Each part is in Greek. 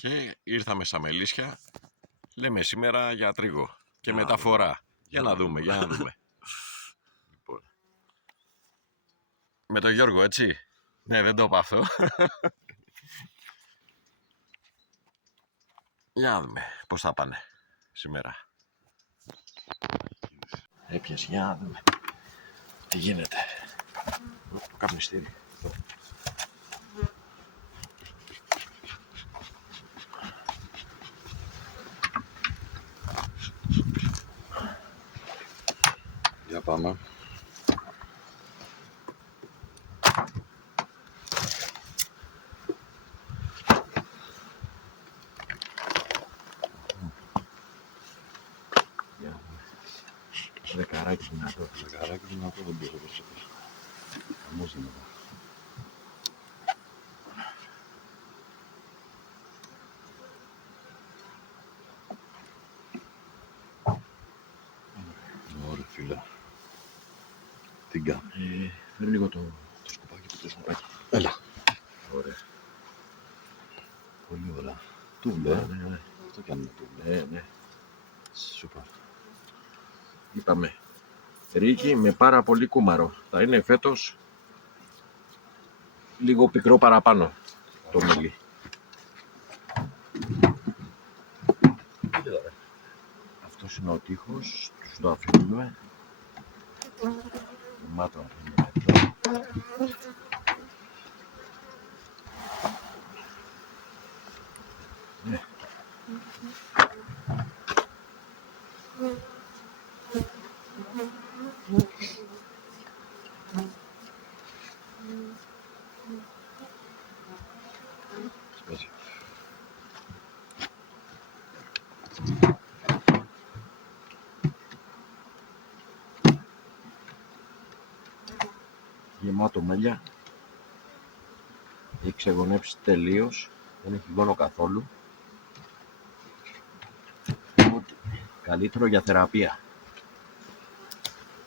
Και ήρθαμε στα Μελίσια. Λέμε σήμερα για τρίγο και μεταφορά. Για να δούμε, για να δούμε. Λοιπόν. Με τον Γιώργο, έτσι. Ναι, δεν το είπα αυτό. Για να δούμε πώς θα πάνε σήμερα. Έπιασε, για να δούμε τι γίνεται. Το καπνιστήρι. Για πάμε. Δεκαράκι δυνατό. Δεκαράκι δυνατό δεν μπορώ να το πω. Χαμός είναι εδώ. Ωραία φίλε. Τι κάνω. Φέρει λίγο το σκουπάκι. Έλα. Ωραία. Πολύ ωραία. Τούβλε. Ναι. Αυτό κι αν είναι τούβλε. Ναι. Σούπερ. Είπαμε. Ρίκι με πάρα πολύ κούμαρο. Θα είναι φέτος λίγο πικρό παραπάνω το μήλι. Αυτός είναι ο τοίχος. Τους το αφήνουμε. Μάτω αφήνουμε εδώ. Ναι. Σπάσει. Γεμάτο μέλια. Έχει ξεγονέψει τελείως. Δεν έχει γόνο καθόλου. Καλύτερο για θεραπεία.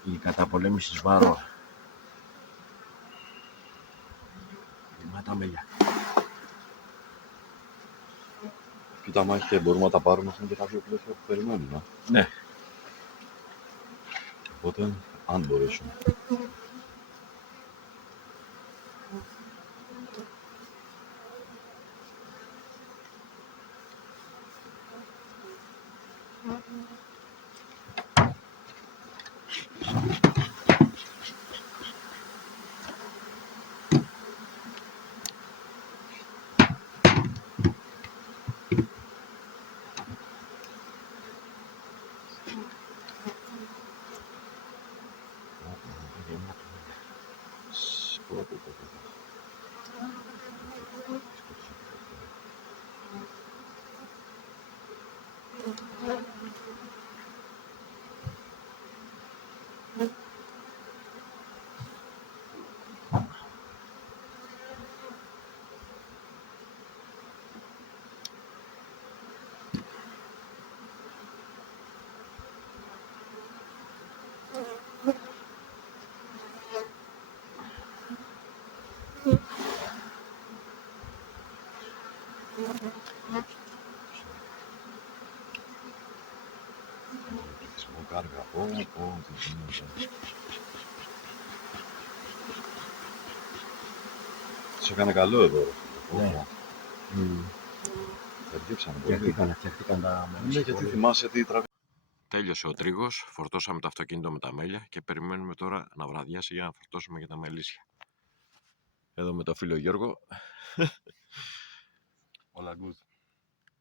Η καταπολέμηση σβάρων. Γεμάτα μέλια. Κοίτα, άμα έχετε, μπορούμε να τα πάρουμε. Έχουν και κάποιο πλαίσιο που περιμένουμε. Ναι. Οπότε, αν μπορέσουμε. Σμοκάργα, πω, τι γίνεται. Τους έκανε καλό εδώ. Ναι. Φτιάξανε πολύ. Φτιαχτήκαν τα μέλια. Ναι, γιατί θυμάσαι τι τραβή. Τέλειωσε ο τρίγος, φορτώσαμε το αυτοκίνητο με τα μέλια και περιμένουμε τώρα να βραδιάσει για να φορτώσουμε και τα μελίσια. Εδώ με το φίλο Γιώργο. Όλα good.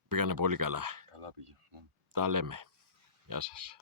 Πήγανε πολύ καλά. Καλά πήγε. Τα λέμε. Γεια σας.